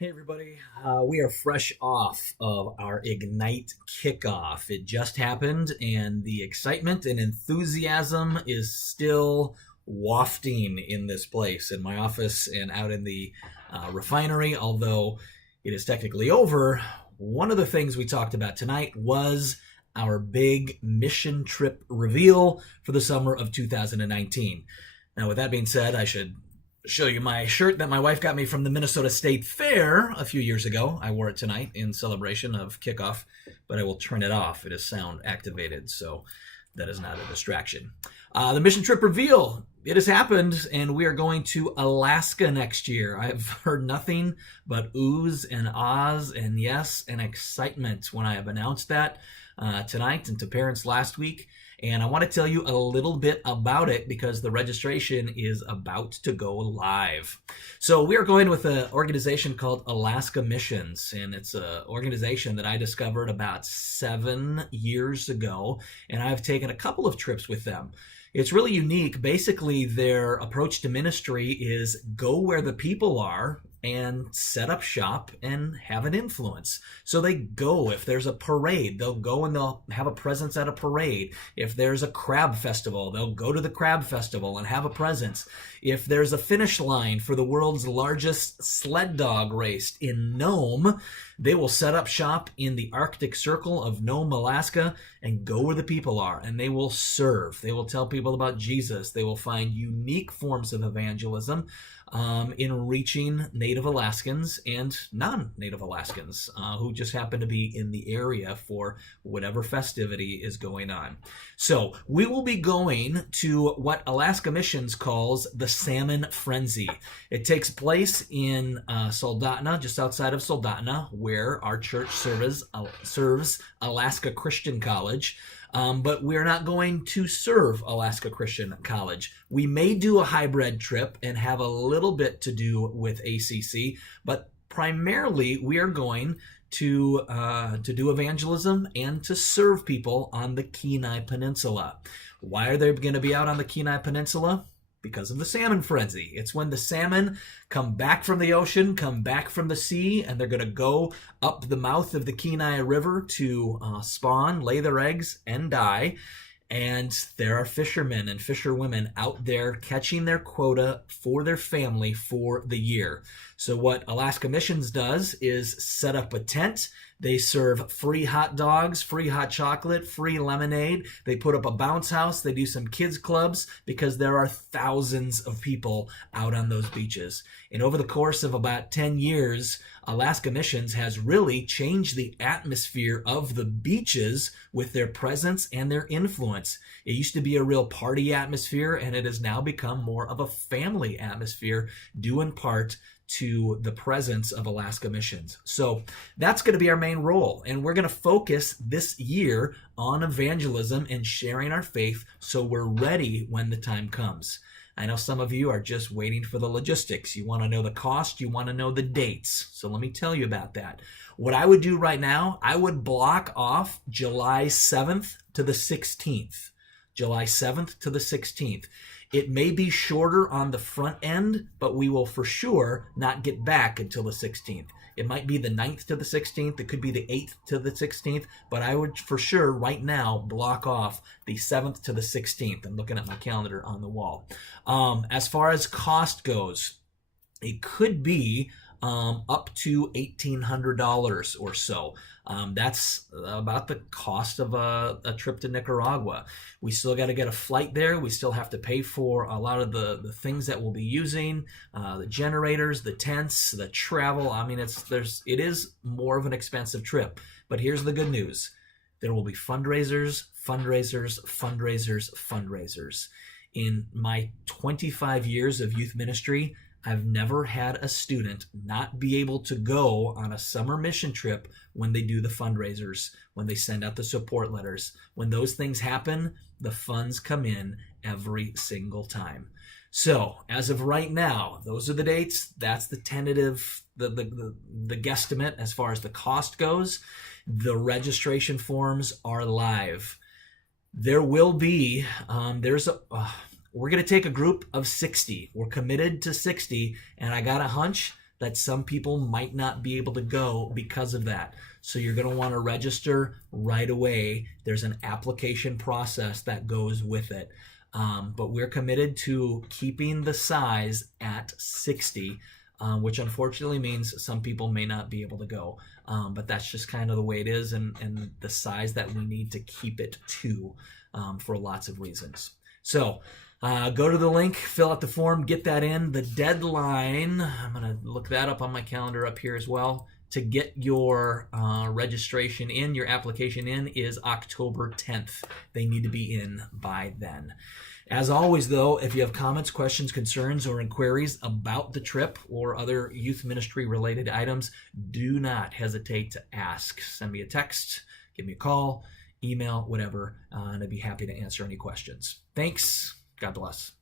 Hey, everybody. We are fresh off of our Ignite kickoff. It just happened, and the excitement and enthusiasm is still wafting in this place, in my office and out in the refinery. Although it is technically over, one of the things we talked about tonight was our big mission trip reveal for the summer of 2019. Now, with that being said, I should show you my shirt that my wife got me from the Minnesota State Fair a few years ago. I wore it tonight in celebration of kickoff, but I will turn it off. It is sound activated, so that is not a distraction. The mission trip reveal. It has happened, and we are going to Alaska next year. I've heard nothing but oohs and ahs and yes and excitement when I have announced that tonight and to parents last week. And I want to tell you a little bit about it because the registration is about to go live. So we are going with an organization called Alaska Missions, and it's an organization that I discovered about 7 years ago, and I've taken a couple of trips with them. It's really unique. Basically, their approach to ministry is go where the people are and set up shop and have an influence. So they go, if there's a parade, they'll go and they'll have a presence at a parade. If there's a crab festival, they'll go to the crab festival and have a presence. If there's a finish line for the world's largest sled dog race in Nome, they will set up shop in the Arctic Circle of Nome, Alaska, and go where the people are, and they will serve. They will tell people about Jesus. They will find unique forms of evangelism in reaching Native Alaskans and non-Native Alaskans who just happen to be in the area for whatever festivity is going on. So we will be going to what Alaska Missions calls the Salmon Frenzy. It takes place in Soldotna, just outside of Soldotna, where our church serves Alaska Christian College. But we're not going to serve Alaska Christian College. We may do a hybrid trip and have a little bit to do with ACC, but primarily we are going to do evangelism and to serve people on the Kenai Peninsula. Why are they going to be out on the Kenai Peninsula? Because of the salmon frenzy. It's when the salmon come back from the ocean, come back from the sea, and they're going to go up the mouth of the Kenai River to spawn, lay their eggs, and die. And there are fishermen and fisherwomen out there catching their quota for their family for the year. So what Alaska Missions does is set up a tent. They serve free hot dogs, free hot chocolate, free lemonade. They put up a bounce house. They do some kids clubs because there are thousands of people out on those beaches. And over the course of about 10 years, Alaska Missions has really changed the atmosphere of the beaches with their presence and their influence. It used to be a real party atmosphere, and it has now become more of a family atmosphere, due in part to the presence of Alaska Missions. So that's going to be our main role. And we're going to focus this year on evangelism and sharing our faith so we're ready when the time comes. I know some of you are just waiting for the logistics. You want to know the cost. You want to know the dates. So let me tell you about that. What I would do right now, I would block off July 7th to the 16th. July 7th to the 16th. It may be shorter on the front end, but we will for sure not get back until the 16th. It might be the 9th to the 16th. It could be the 8th to the 16th, but I would for sure right now block off the 7th to the 16th. I'm looking at my calendar on the wall. As far as cost goes, it could be up to $1,800 or so. That's about the cost of a trip to Nicaragua. We still got to get a flight there. We still have to pay for a lot of the things that we'll be using, the generators, the tents, the travel. I mean, it is more of an expensive trip. But here's the good news. There will be fundraisers, fundraisers, fundraisers, fundraisers. In my 25 years of youth ministry, I've never had a student not be able to go on a summer mission trip when they do the fundraisers, when they send out the support letters. When those things happen, the funds come in every single time. So as of right now, those are the dates. That's the tentative, the guesstimate as far as the cost goes. The registration forms are live. There will be, we're going to take a group of 60. We're committed to 60, and I got a hunch that some people might not be able to go because of that. So you're going to want to register right away. There's an application process that goes with it. But we're committed to keeping the size at 60, which unfortunately means some people may not be able to go. But that's just kind of the way it is, and the size that we need to keep it to for lots of reasons. So go to the link, fill out the form, get that in. The deadline, I'm going to look that up on my calendar up here as well, to get your registration in, your application in, is October 10th. They need to be in by then. As always, though, if you have comments, questions, concerns, or inquiries about the trip or other youth ministry related items, do not hesitate to ask. Send me a text, give me a call, email, whatever, and I'd be happy to answer any questions. Thanks. God bless.